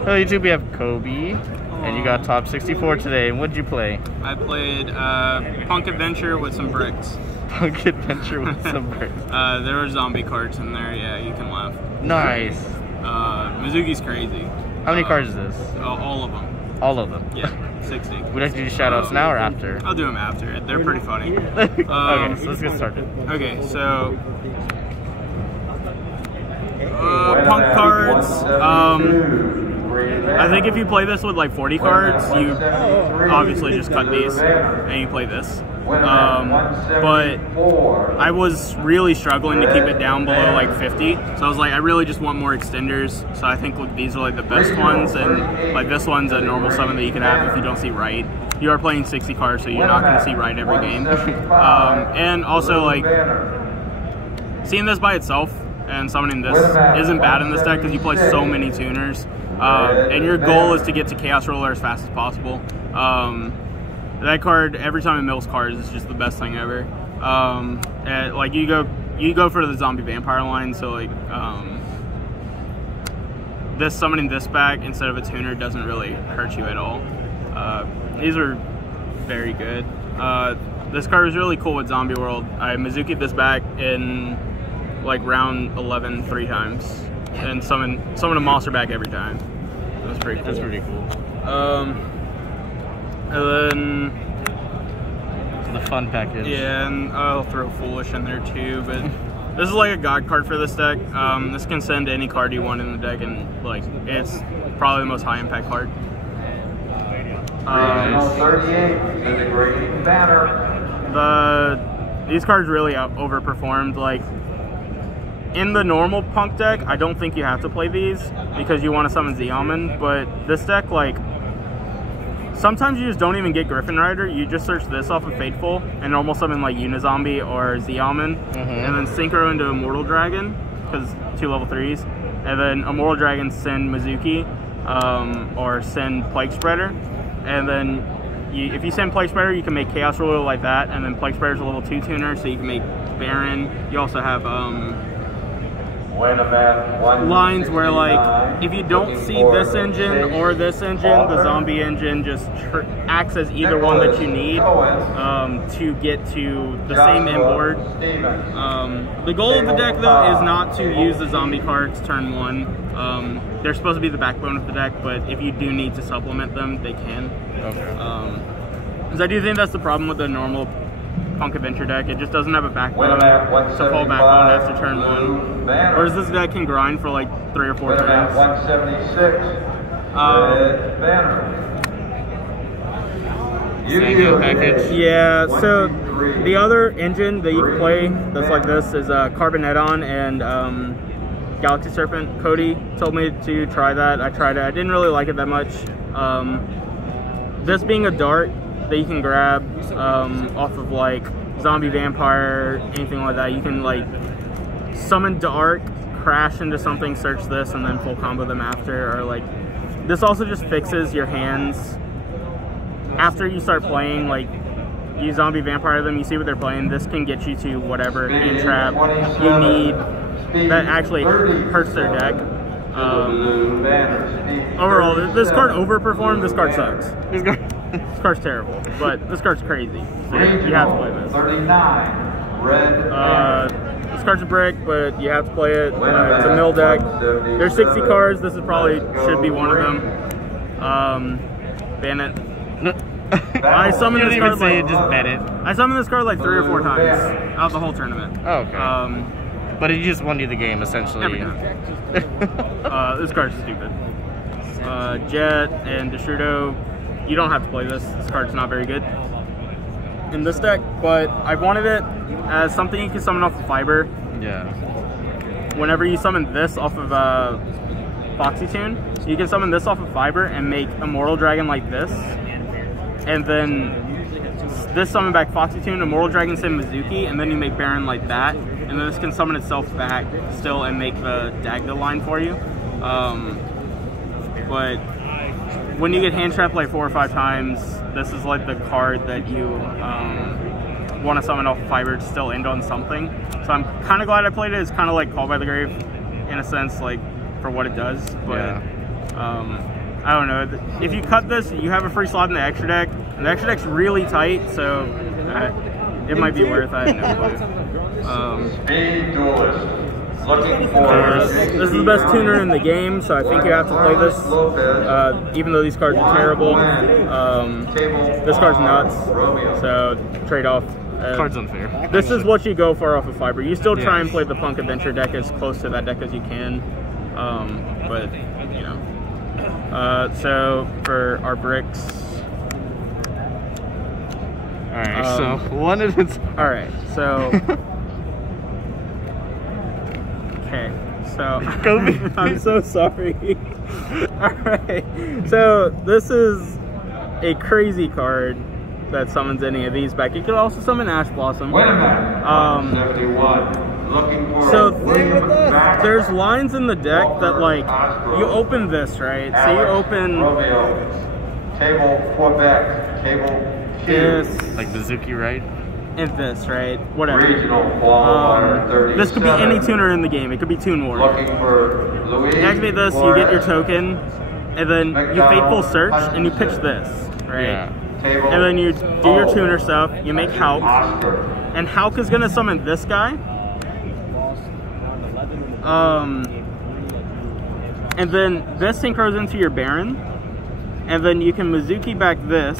Hello YouTube, we have Kobe, and you got top 64 today. And what'd you play? I played Punk Adventure with some bricks. Punk Adventure with some bricks. There were zombie cards in there, yeah, you can laugh. Nice. Mizuki's crazy. How many cards is this? All of them. All of them? Yeah, 60. Would you like to do shoutouts now or after? I'll do them after. They're pretty funny. Okay, so let's get started. Okay, so... Punk cards. I think if you play this with like 40 cards, you obviously just cut these and you play this. But I was really struggling to keep it down below like 50, so I was like, I really just want more extenders. So I think like, these are like the best ones, and like this one's a normal summon that you can have if you don't see right. You are playing 60 cards, so you're not going to see right every game. And also like seeing this by itself and summoning this isn't bad in this deck because you play so many tuners. And your goal is to get to Chaos Roller as fast as possible. That card, every time it mills cards, is just the best thing ever. And like you go for the zombie vampire line, so like this summoning this back instead of a tuner doesn't really hurt you at all. These are very good. This card was really cool with Zombie World. I Mizuki'd this back in like round 11 3 times, and summon a monster back every time. That was pretty cool. That's pretty cool. And then the fun package. Yeah, and I'll throw Foolish in there too, but this is like a god card for this deck. This can send any card you want in the deck, and like it's probably the most high impact card. 38 is a great banner. These cards really overperformed. Like in the normal Punk deck, I don't think you have to play these because you want to summon Zeoman, but this deck, like, sometimes you just don't even get Griffin Rider. You just search this off of Fateful and normal summon like Unizombie or Zeoman, and then Synchro into Immortal Dragon, because 2 level 3s, and then Immortal Dragon send Mizuki, or send Plague Spreader, and then if you send Plague Spreader, you can make Chaos Ruler like that, and then Plague Spreader's a level 2 tuner, so you can make Baron. You also have lines where like if you don't see this engine or this engine, the zombie engine just acts as either one that you need to get to the same inboard. The goal of the deck though is not to use the zombie cards turn 1. They're supposed to be the backbone of the deck, but if you do need to supplement them, they can. Okay. Because I do think that's the problem with the normal Punk Adventure deck. It just doesn't have a backbone to fall back on after turn 1. Whereas this deck can grind for like 3 or 4 turns. 176. Yugioh package. Yeah, so the other engine that you can play that's like this is Carbonetton and Galaxy Serpent. Cody told me to try that. I tried it. I didn't really like it that much. This being a dart that you can grab off of like zombie vampire, anything like that, you can like summon Dark, crash into something, search this, and then full combo them after. Or like this also just fixes your hands after you start playing. Like you zombie vampire them, you see what they're playing, this can get you to whatever hand trap you need that actually hurts their deck. Overall, this card overperformed. This card sucks. This card's terrible, but this card's crazy. So you have to play this. 39. Red. This card's a brick, but you have to play it. It's a mill deck. There's 60 cards. This is probably should be one of them. Ban it. I summoned this card like just ban it. I summoned this card like 3 or 4 times out the whole tournament. Oh, okay. But it just won you the game essentially. Every time. This card's stupid. Jet and Deshudo, you don't have to play this. This card's not very good in this deck, but I wanted it as something you can summon off of Fiber. Yeah. Whenever you summon this off of Foxy Tune, you can summon this off of Fiber and make Immortal Dragon like this, and then this summon back Foxy Tune, Immortal Dragon send Mizuki, and then you make Baron like that, and then this can summon itself back still and make the Dagda line for you. But when you get hand trapped like 4 or 5 times, this is like the card that you want to summon off Fiber to still end on something. So I'm kind of glad I played it. It's kind of like Call by the Grave in a sense, like for what it does. But I don't know. If you cut this, you have a free slot in the extra deck. And the extra deck's really tight, so it might be worth it. I have no clue. Speed Duelist. Looking for... This is the best tuner in the game, so I think you have to play this. Even though these cards are terrible. This card's nuts, so trade off. Card's unfair. This is what you go for off of Fiber. You still try and play the Punk Adventure deck as close to that deck as you can. But, you know. So, for our bricks. Alright, so one of its... Alright, so... Okay, so... I'm so sorry. Alright, so this is a crazy card that summons any of these back. You could also summon Ash Blossom. Wait a minute. 71. Looking for So there's lines in the deck that, like, you open this, right? So you open Table Quebec, Table Q. this, like Mizuki, right? and this, right? Whatever. Regional qualifier 37. This could be any tuner in the game. It could be Tune War. Looking for Louis. You activate this, you get your token, and then you Fateful Search, and you pitch this, right? Yeah. Table And then you do your tuner stuff, you make Hauk, Oscar. and Hauk is gonna summon this guy. And then this synchros into your Baron, and then you can Mizuki back this,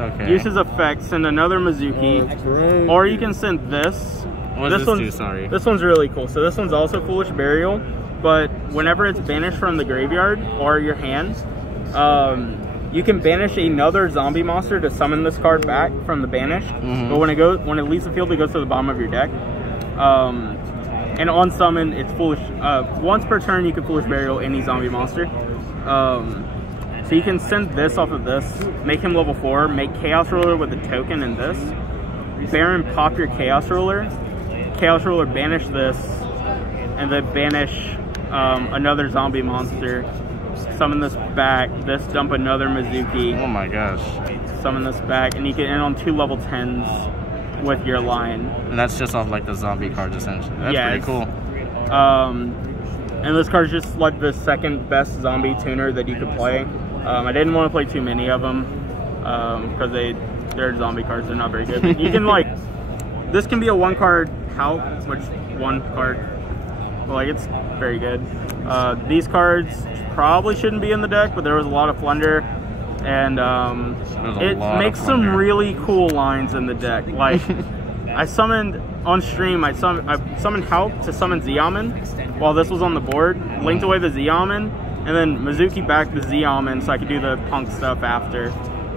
Okay. use his effect, send another Mizuki, or you can send this. What does this do? Sorry. This one's really cool. So this one's also Foolish Burial, but whenever it's banished from the graveyard or your hand, you can banish another zombie monster to summon this card back from the banish. But when it leaves the field, it goes to the bottom of your deck. And on summon, it's Foolish. Once per turn, you can Foolish Burial any zombie monster. So you can send this off of this, make him level 4, make Chaos Ruler with a token in this. Baron, pop your Chaos Ruler. Chaos Ruler, banish this, and then banish another zombie monster. Summon this back. This dump another Mizuki. Oh my gosh. Summon this back, and you can end on 2 level 10s with your line. And that's just off like the zombie cards essentially. That's pretty cool. And this card's just like the second best zombie tuner that you could play. I didn't want to play too many of them because they're zombie cards. They're not very good. But you can like, this can be a 1-card Hauk, which 1 card, well, like it's very good. These cards probably shouldn't be in the deck, but there was a lot of Flunder, and it makes some really cool lines in the deck. Like, I summoned on stream, I summoned Hauk to summon Zeoman while this was on the board, linked away the Zeoman, and then Mizuki back the Zeoman so I could do the Punk stuff after.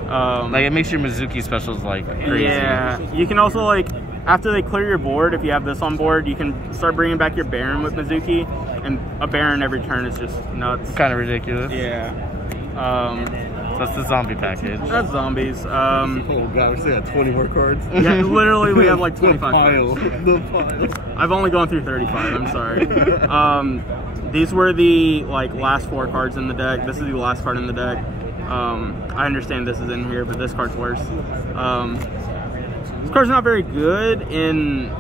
Like, it makes your Mizuki specials like crazy. Yeah, you can also, like, after they clear your board, if you have this on board, you can start bringing back your Baron with Mizuki, and a Baron every turn is just nuts. Kind of ridiculous. Yeah. So that's the zombie package. That's zombies. Oh god, we still got 20 more cards. Yeah, literally we have like 25 pile. cards. The pile. I've only gone through 35, I'm sorry. These were the like last 4 cards in the deck. This is the last card in the deck. I understand this is in here, but this card's worse. This card's not very good in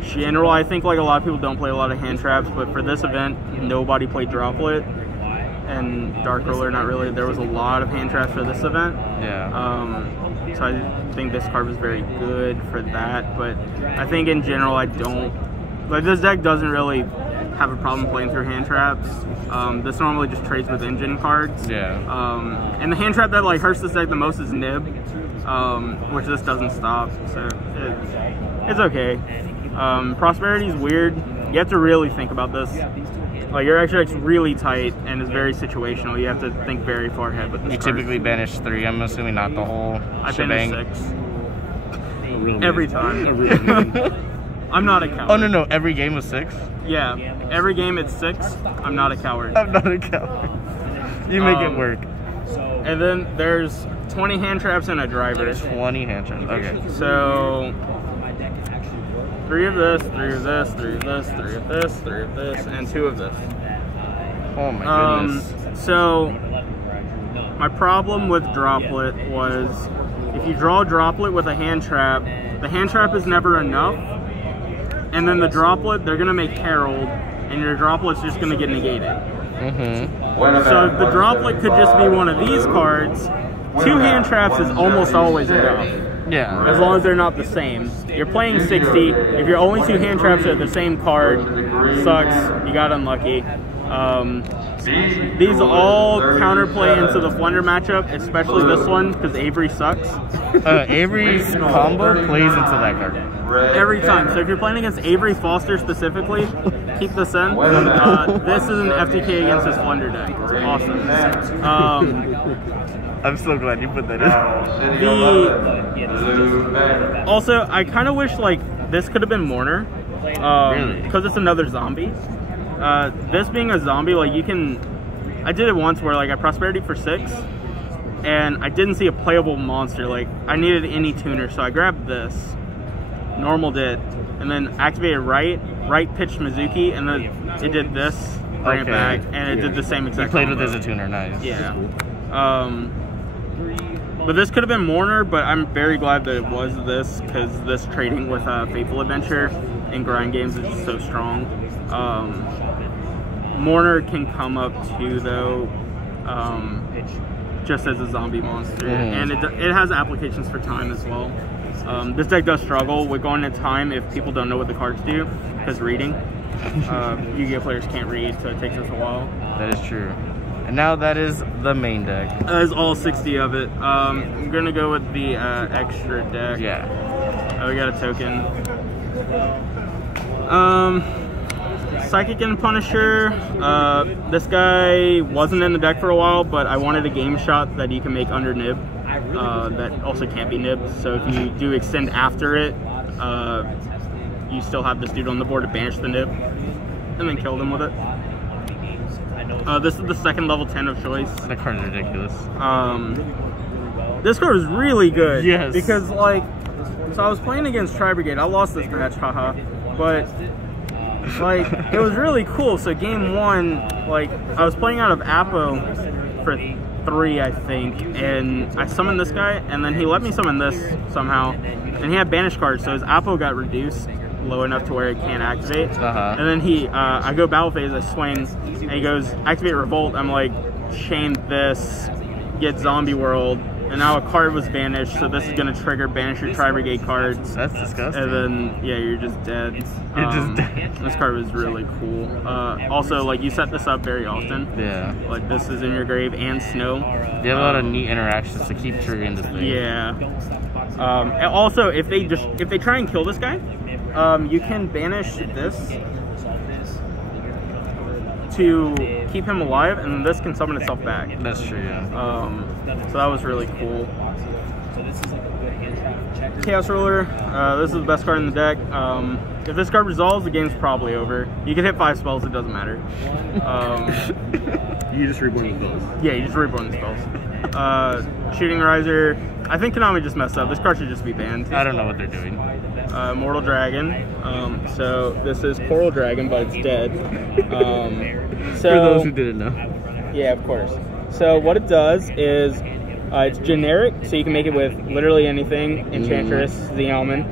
general. I think like a lot of people don't play a lot of hand traps, but for this event, nobody played Droplet. And Dark Roller, not really. There was a lot of hand traps for this event. Yeah. So I think this card was very good for that. But I think in general, I don't like this deck doesn't really have a problem playing through hand traps. This normally just trades with engine cards. Yeah. And the hand trap that like hurts this deck the most is Nib, which this doesn't stop. So it's okay. Prosperity is weird. You have to really think about this. Like, your extra deck's really tight and is very situational. You have to think very far ahead with this You card. typically banish 3. I'm assuming not the whole shebang. Banish 6. Really Every mean. time. Really mean. I'm not a coward. Oh, no. Every game was 6? Yeah. Every game it's 6. I'm not a coward. I'm not a coward. You make it work. And then there's 20 hand traps and a driver. 20 hand traps. Okay. So 3 of this, 3 of this, 3 of this, 3 of this, 3 of this, and 2 of this. Oh my goodness. So my problem with Droplet was if you draw a Droplet with a hand trap, the hand trap is never enough, and then the Droplet, they're gonna make Herald, and your Droplet's just gonna get negated. So the droplet could just be one of these cards. 2 hand traps is almost always enough. Yeah. As long as they're not the same. You're playing 60. If you're only 2 hand traps are the same card, sucks. You got unlucky. These all counterplay into the Flunder matchup, especially this one, because Avery sucks. Avery's combo plays into that card. Every time. So if you're playing against Avery Foster specifically, keep this in. This is an FTK against his Flunder deck. It's awesome. I'm so glad you put that in. Also, I kind of wish like this could have been Mourner, because it's another zombie. This being a zombie, like you can, I did it once where like I prosperity for 6, and I didn't see a playable monster. Like I needed any tuner, so I grabbed this, normal did, and then activated right pitched Mizuki, and then it did this, bring it back, and it did the same exact. You played combo. with as a tuner, nice. Yeah. But this could have been Mourner, but I'm very glad that it was this, because this trading with Fateful Adventure in grind games is just so strong. Mourner can come up too, though, just as a zombie monster, and it has applications for time as well. This deck does struggle with going into time if people don't know what the cards do, because reading. Yu-Gi-Oh players can't read, so it takes us a while. That is true. And now that is the main deck. That is all 60 of it. I'm gonna go with the extra deck. Yeah. We got a token. Psychic and Punisher. This guy wasn't in the deck for a while, but I wanted a game shot that you can make under nib. That also can't be nibbed. So if you do extend after it, you still have this dude on the board to banish the nib and then kill them with it. This is the second level 10 of choice. That card is ridiculous. This card is really good. Yes. Because like, so I was playing against Tri Brigade. I lost this match, haha. But like, it was really cool. So game 1, like, I was playing out of Apo for 3, I think, and I summoned this guy, and then he let me summon this somehow, and he had banish cards, so his Apo got reduced low enough to where it can't activate. And then I go battle phase, I swing, and he goes, activate revolt. I'm like, chain this, get zombie world, and now a card was banished, so this is gonna trigger banish your Tri Brigade cards. That's disgusting. And then, yeah, you're just dead. You're just dead. This card was really cool. Also, like, you set this up very often. Yeah. Like, this is in your grave and snow. You have a lot of neat interactions to keep triggering this thing. Yeah. And also, if they try and kill this guy, you can banish this to keep him alive, and this can summon itself back. That's true, yeah. So that was really cool. Chaos Ruler, this is the best card in the deck. If this card resolves, the game's probably over. You can hit 5 spells, it doesn't matter. You just reborn the spells. Yeah, you just reborn the spells. Shooting Riser, I think Konami just messed up. This card should just be banned. I don't know what they're doing. Mortal Dragon. So this is Coral Dragon, but it's dead. For those who didn't know. Yeah, of course. So what it does is it's generic, so you can make it with literally anything. Enchantress, Zealman.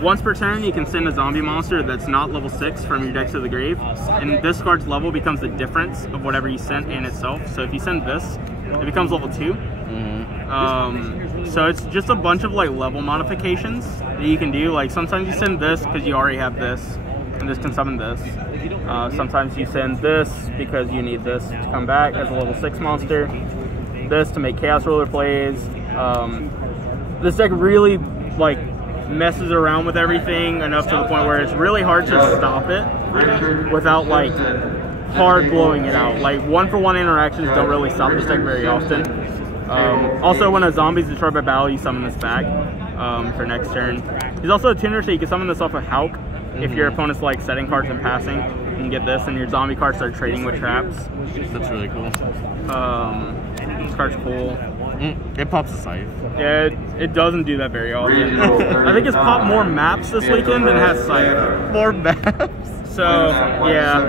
Once per turn, you can send a zombie monster that's not level 6 from your deck to the grave, and this card's level becomes the difference of whatever you sent in itself. So if you send this, it becomes level 2. So it's just a bunch of like level modifications that you can do. Like sometimes you send this because you already have this, and this can summon this. Sometimes you send this because you need this to come back as a level 6 monster. This to make Chaos Ruler plays. This deck really like messes around with everything enough to the point where it's really hard to stop it without like hard blowing it out. Like 1-for-1 interactions don't really stop this deck very often. Also, when a zombie's destroyed by battle, you summon this back for next turn. He's also a tuner, so you can summon this off of Hauk. If your opponent's like setting cards and passing, you can get this, and your zombie cards start trading with traps. That's really cool. This card's cool. It pops a scythe. Yeah, it doesn't do that very often. I think it's popped more maps this weekend than it has Scythe. More maps? So, yeah.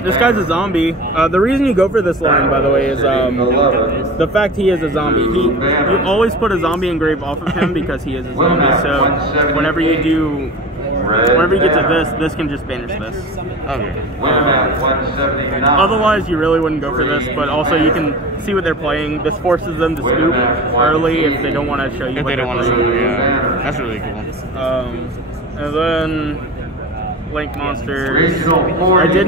This guy's a zombie. The reason you go for this line, by the way, is the fact he is a zombie. You always put a zombie engrave off of him because he is a zombie. So whenever you do whenever you get to this can just banish this. Okay. Winamap 179. Otherwise, you really wouldn't go for this, but also you can see what they're playing. This forces them to scoop early if they don't want to show you If what they don't they're want to show playing. you, yeah. That's really cool. And then Link Monster. Regional 40.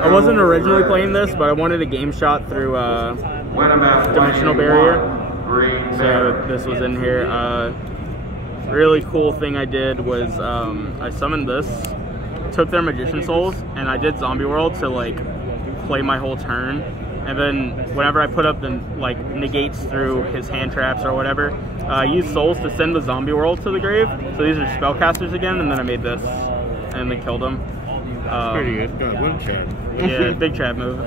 I wasn't originally playing this, but I wanted a game shot through Winamap Dimensional 181. Barrier. Green So banner. this was in here. Really cool thing I did was I summoned this, took their Magician Souls, and I did Zombie World to like play my whole turn. And then whenever I put up the like negates through his hand traps or whatever, I used Souls to send the Zombie World to the grave. So these are spellcasters again, and then I made this and then killed them. Pretty good. God, what a chat. Yeah, big trap move.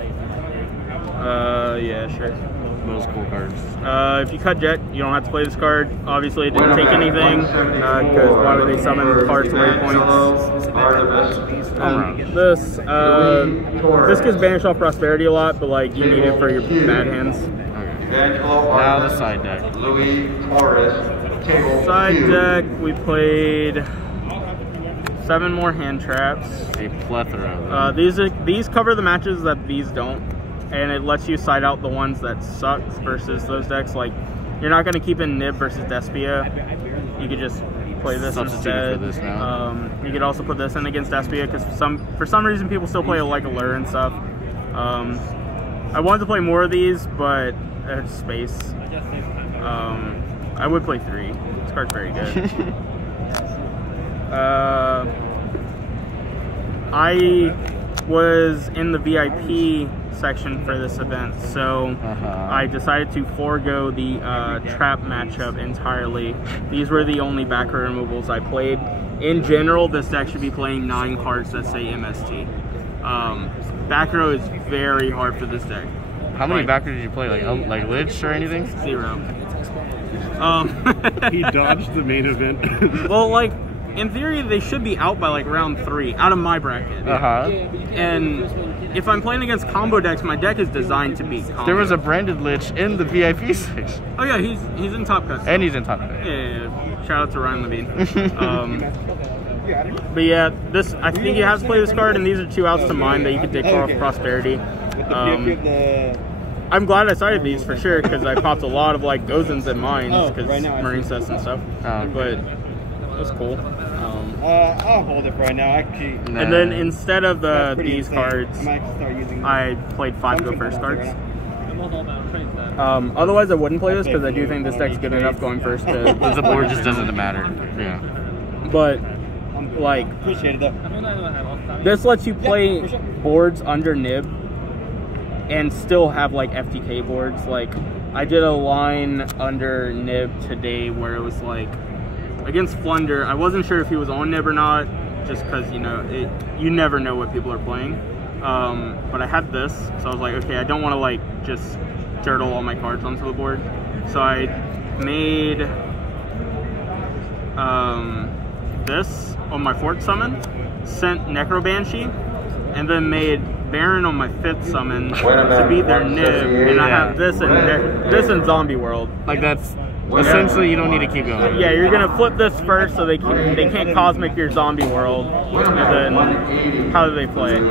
Yeah, sure. Those cool cards. If you cut Jet, you don't have to play this card. Obviously, it didn't take anything, because why would they summon cards to waypoints? This gets banished off Prosperity a lot, but like you need it for your bad hands. Okay. Now the side deck. Louis Torres. Table Side 2. deck, we played 7 more hand traps. A plethora of them. These cover the matches that these don't. And it lets you side out the ones that suck versus those decks. Like, you're not going to keep in Nib versus Despia. You could just play this Substitute instead. for this now. You could also put this in against Despia because for some reason people still play like Allure and stuff. I wanted to play more of these, but I had space. I would play 3. This card's very good. I was in the VIP section for this event, so I decided to forego the trap matchup entirely. These were the only back row removals I played. In general, this deck should be playing 9 cards that say MST. Back row is very hard for this deck. How many backers did you play? Like Lich or anything? 0. He dodged the main event. Well, like, in theory, they should be out by like round 3, out of my bracket. And if I'm playing against combo decks, my deck is designed to beat combo. There was a branded Lich in the VIP section. Oh yeah, he's in top cut. And he's in top cut. Yeah. Shout out to Ryan Levine. But yeah, I think you have to play this card, and these are 2 outs to mine that you could take off Prosperity. I'm glad I cited these for sure, because I popped a lot of like Gozens and mines, because Marine sets and stuff. But it was cool. I'll hold it for right now. Actually, and then instead of these insane. cards, I might start using I played 5 Go First cards. Otherwise, I wouldn't play this because I do think this deck's good enough going first to. The board just doesn't matter. Yeah. But like, appreciate it though. this lets you play boards under Nib and still have like FTK boards. Like, I did a line under Nib today where it was like against Flunder. I wasn't sure if he was on Nib or not, just because you never know what people are playing. But I had this, so I was like, okay, I don't want to like just turtle all my cards onto the board. So I made this on my 4th summon, sent Necro Banshee, and then made Baron on my 5th summon to beat their Nib, and I have this in Zombie World. Like that's essentially you don't need to keep going. Yeah, you're gonna flip this first so they can't Cosmic your Zombie World, and then how do they play it?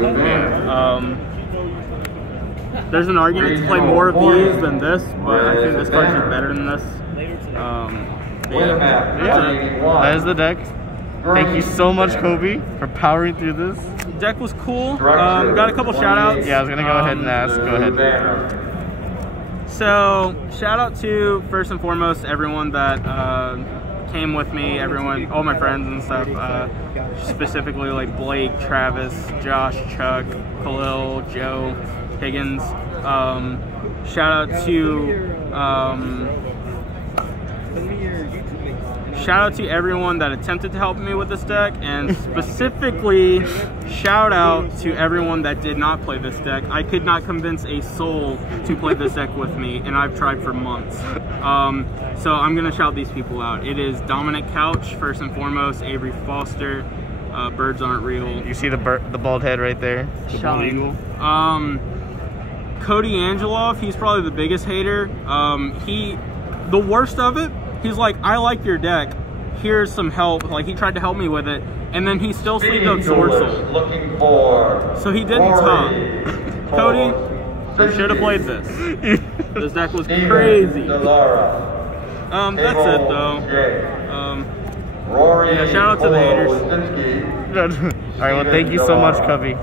There's an argument to play more of these than this, but I think this card's just better than this. That is the deck. Thank you so much, Kobe, for powering through this. Deck was cool. Got a couple shout outs. Yeah, I was gonna go ahead and ask. Go ahead. So, shout out to, first and foremost, everyone that came with me, all my friends and stuff, specifically like Blake, Travis, Josh, Chuck, Khalil, Joe, Higgins. Shout out to everyone that attempted to help me with this deck, and specifically shout out to everyone that did not play this deck. I could not convince a soul to play this deck with me, and I've tried for months. So I'm gonna shout these people out. It is Dominic Couch, first and foremost, Avery Foster, Birds Aren't Real. You see the bald head right there? The bald eagle. Cody Angeloff, he's probably the biggest hater. The worst of it, he's like, I like your deck. here's some help. Like, he tried to help me with it, and then he still sleeved out Sword Soul. Looking for. So he didn't top. Cody, you should have played this. This deck was crazy. That's it though. Yeah, shout out to the haters. All right, well, thank you so much, Kobe.